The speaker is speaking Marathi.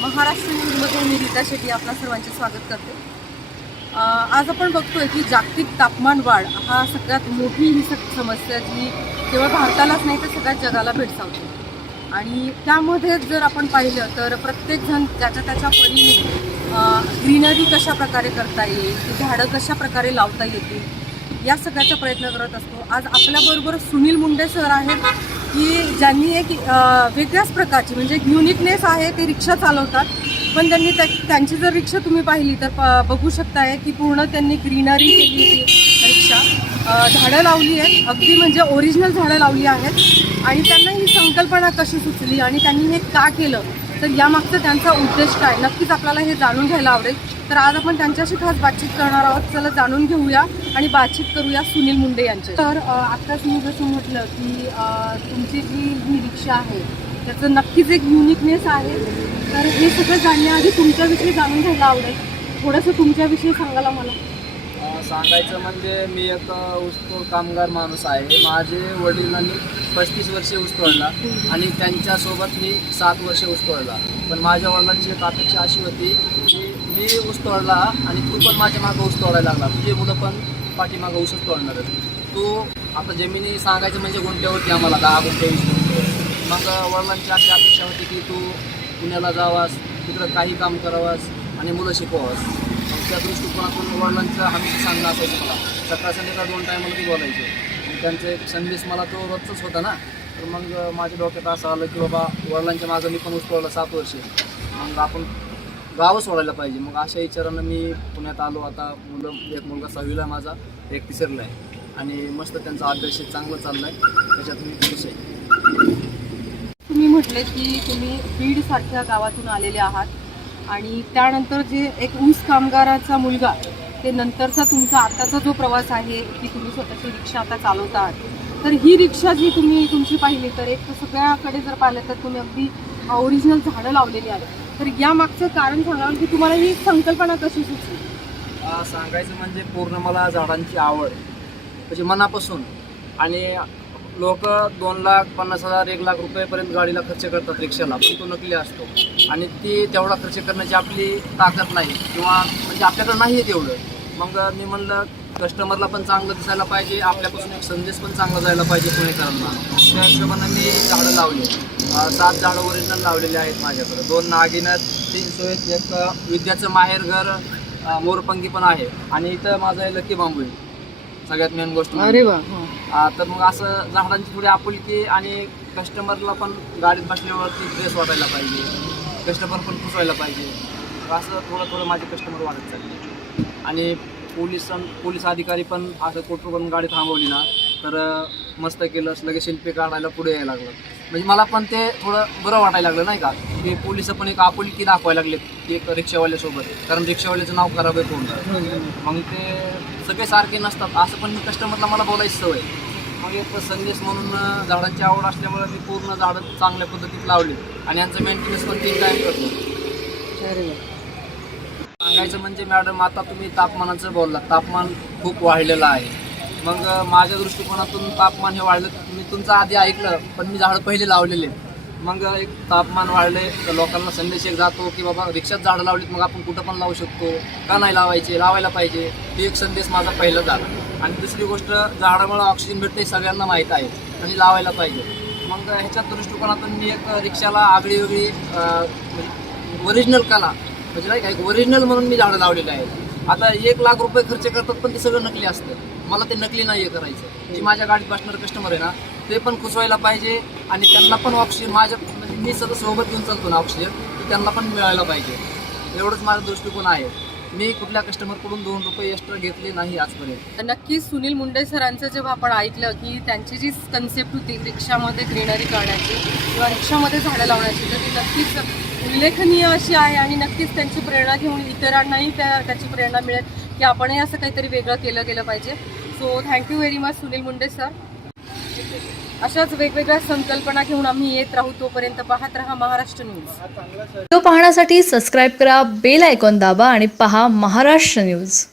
महाराष्ट्र न्यूजमध्ये मी रीता शेट्टी आपल्या सर्वांचे स्वागत करते. आज आपण बघतोय की जागतिक तापमान वाढ हा सगळ्यात मोठी ही समस्या जी केवळ भारतालाच नाही तर सगळ्यात जगाला भेडसावते. आणि त्यामध्ये जर आपण पाहिलं तर प्रत्येकजण ज्याच्या त्याच्या परीने ग्रीनरी कशा प्रकारे करता येईल झाडं कशा प्रकारे लावता येतील या सगळ्याचा प्रयत्न करत असतो. आज आपल्याबरोबर सुनील मुंडे सर आहेत. की ज्यांनी एक वेगळ्याच प्रकारची म्हणजे एक युनिकनेस आहे ते रिक्षा चालवतात. पण त्यांनी त्या त्यांची जर रिक्षा तुम्ही पाहिली तर प- बघू शकताय की पूर्ण त्यांनी ग्रीनरी केली ती रिक्षा. झाडं लावली आहेत. अगदी म्हणजे ओरिजिनल झाडं लावली आहेत. आणि त्यांना ही संकल्पना कशी सुचली? आणि त्यांनी हे का केलं? तर यामागचा त्यांचा उद्देश काय? नक्कीच आपल्याला हे जाणून घ्यायला आवडेल. तर आज आपण त्यांच्याशी खास बातचीत करणार आहोत. चला जाणून घेऊया आणि बातचीत करूया सुनील मुंडे यांचे. तर आत्ताच मी जसं म्हटलं की तुमची जी ही रिक्षा आहे त्याचं नक्कीच एक युनिकनेस आहे. तर हे सगळं जाणण्याआधी तुमच्याविषयी जाणून घ्यायला आवडेल. थोडंसं तुमच्याविषयी सांगायला मला. सांगायचं म्हणजे मी एक अं, ऊसतोड कामगार माणूस आहे. माझे वडिलांनी पस्तीस वर्षे ऊस आणि त्यांच्यासोबत मी सात वर्षे ऊस पण माझ्या वडिलांची एक अपेक्षा अशी होती की मी ऊस आणि तू पण माझ्या मागं ऊस तोडायला लागला. तुझे मुलं पण पाठीमागं ऊसच तोडणार तू आता जमिनी सांगायचं म्हणजे गुंठ्यावरती आम्हाला दहा गुंठे वीस गुंठे. मग वडिलांची अशी अपेक्षा होती की तू पुण्याला जावास तिकडं काही काम करावास आणि मुलं शिकवावस. त्या दृष्टिकोनातून वडिलांचं हमी सांगणं असायचं मला. सकाळ संध्याकाळ दोन टायमाला ती बोलायचे. त्यांचे एक संदेश मला तो रोजचाच होता ना. तर मग माझ्या डोक्यात असं आलं की बाबा वडिलांच्या मागं मी पण उचलवलं सात वर्ष. मग आपण गावं सोडायला पाहिजे. मग अशा विचारानं मी पुण्यात आलो. आता मुलं एक मुलगा सहावीला माझा. एक तिसरला आहे. आणि मस्त त्यांचा अभ्यास चांगलं चाललं आहे त्याच्यात मी खुश आहे. तुम्ही म्हटले की तुम्ही बीडसारख्या गावातून आलेले आहात. आणि त्यानंतर जे एक ऊस कामगाराचा मुलगा ते नंतरचा तुमचा आताचा जो प्रवास आहे की तुम्ही स्वतःची रिक्षा आता चालवता आहात तर ही रिक्षा जी तुम्ही तुमची पाहिली तर एक तर सगळ्याकडे जर पाहिलं तर तुम्ही अगदी ओरिजिनल झाडं लावलेली आहेत. तर या मागचं कारण सांगाल की तुम्हाला ही संकल्पना कशी सुचली? सांगायचं म्हणजे पूर्ण मला झाडांची आवड म्हणजे मनापासून. आणि लोक दोन लाख पन्नास हजार एक लाख रुपयेपर्यंत गाडीला खर्च करतात रिक्षाला पण तो नकली असतो. आणि ती तेवढा खर्च करण्याची आपली ताकद नाही किंवा म्हणजे आपल्याकडे नाही आहे तेवढं. मग मी म्हणलं कस्टमरला पण चांगलं दिसायला पाहिजे आपल्यापासून एक संदेश पण चांगला जायला पाहिजे पुणेकरांना. त्या हिशोबानं मी झाडं लावली. सात झाडं ओरिजिनल लावलेली आहेत माझ्याकडे. दोन नागिनं तीन सोयत एक विद्याचं माहेरघर अ, मोरपंखी पण आहे. आणि इथं माझं आहे लकी बांबू. सगळ्यात मेन गोष्ट म्हणजे. वा आ, तर मग असं झाडांची थोडी आपुलकी आणि कस्टमरला पण गाडीत बसल्यावरती फ्रेश वाटायला पाहिजे. कस्टमर पण खुश व्हायला पाहिजे. असं थोडं थोडं माझे कस्टमर वाढत चालले. आणि पोलीस पोलीस अधिकारी पण असं कुठं पण गाडी थांबवली ना तर मस्त केलं. लगेच शिल्पी काढायला पुढे यायला लागलं. म्हणजे मला पण ते थोडं बरं वाटायला लागलं नाही का? की पोलीस पण एक आपुलकी दाखवायला लागले एक रिक्षावाल्यासोबत. कारण रिक्षावाल्याचं नाव खराब आहे कोणतं मग ते सगळे सारखे नसतात. असं पण मी कस्टमरला मला बोलायची सवय. मग एक संदेश म्हणून झाडांची आवड असल्यामुळे मी पूर्ण झाडं चांगल्या पद्धतीत लावली. आणि यांचं मेंटेनन्स पण तीन टाईम करतो सांगायचं म्हणजे मॅडम आता तुम्ही तापमानाचं बोलला तापमान खूप वाढलेलं आहे. मग माझ्या दृष्टिकोनातून तापमान हे वाढलं मी तुमचं आधी ऐकलं पण मी झाडं पहिले लावलेले. मग एक तापमान वाढले तर लोकांना संदेश एक जातो की बाबा रिक्षात झाडं लावलीत मग आपण कुठं पण लावू शकतो. का नाही लावायचे? लावायला पाहिजे. ही एक संदेश माझा पहिला झाला. आणि दुसरी गोष्ट झाडामुळे ऑक्सिजन भेटते सगळ्यांना माहीत आहे. आणि लावायला पाहिजे. मग ह्याच्या दृष्टिकोनातून मी एक रिक्षाला आगळी वेगळी ओरिजिनल म्हणजे कला. म्हणजे नाही का एक ओरिजिनल म्हणून मी झाडं लावलेलं आहे आता एक लाख रुपये खर्च करतात पण ते सगळं नकली असतं. मला ते नकली नाही आहे करायचं. जी माझ्या गाडीत बसणारे कस्टमर आहे ना ते पण खुसवायला पाहिजे आणि त्यांना पण ऑक्सिजन माझ्या म्हणजे मी सगळं सोबत घेऊन चालतो ना ऑक्सिजन त्यांना पण मिळायला पाहिजे. एवढंच माझा दृष्टिकोन आहे. मी कुठल्या कस्टमरकडून दोन रुपये एक्स्ट्रा घेतले नाही आजपर्यंत. नक्कीच सुनील मुंडे सरांचं जेव्हा आपण ऐकलं की त्यांची जी कन्सेप्ट होती रिक्षामध्ये ग्रीनरी करण्याची किंवा रिक्षामध्ये झाडं लावण्याची तर ती नक्कीच उल्लेखनीय अशी आहे आणि नक्कीच त्यांची प्रेरणा घेऊन इतरांनाही त्या त्याची प्रेरणा मिळेल की आपणही असं काहीतरी वेगळं केलं गेलं पाहिजे. So thank you very much Sunil Munde sir अशाच वेगवेगळ्या संकल्पना घेऊन आम्ही येत राहू तोपर्यंत पाहत राहा महाराष्ट्र न्यूज. तो पाहण्यासाठी सबस्क्राईब करा बेल आयकॉन दाबा आणि पहा महाराष्ट्र न्यूज.